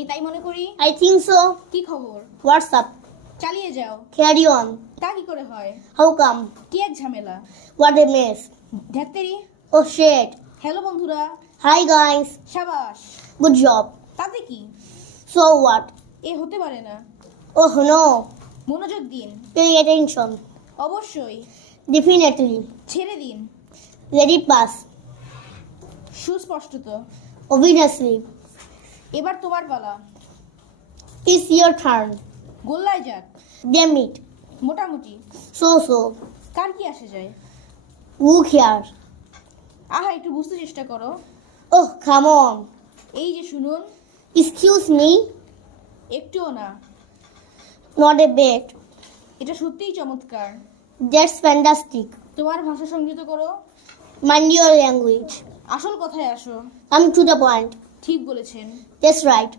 আমি তাই মনে করি। I think so. কি খবর? What's up? চালিয়ে যাও। Carry on. তা কি করে হয়? How come? কি এক ঝামেলা। What a mess. ধ্যাত্তেরি। Oh shit. Hello বন্ধুরা। Hi guys. সাবাস। Good job. তাতে কি? So what? এ হতে পারে না। Oh no. মনোযোগ দিন। Pay attention. অবশ্যই। Definitely. ছেড়ে দিন। Let it pass. সুস্পষ্টত। Obviously. এবার তোমার পালা। It's your turn. গোল্লায় যাক। Damn it. মোটামুটি। So. কার কি আসে যায়? Who cares? আহা একটু বুঝতে চেষ্টা করো। Oh, come on. এই যে শুনুন। Excuse me. একটুও না। Not a bit. এটা সত্যিই চমৎকার। That's fantastic. তোমার ভাষা সংযত করো। Mind your language. আসল কথায় আসো। I'm to the point. ঠিক বলেছেন। That's right.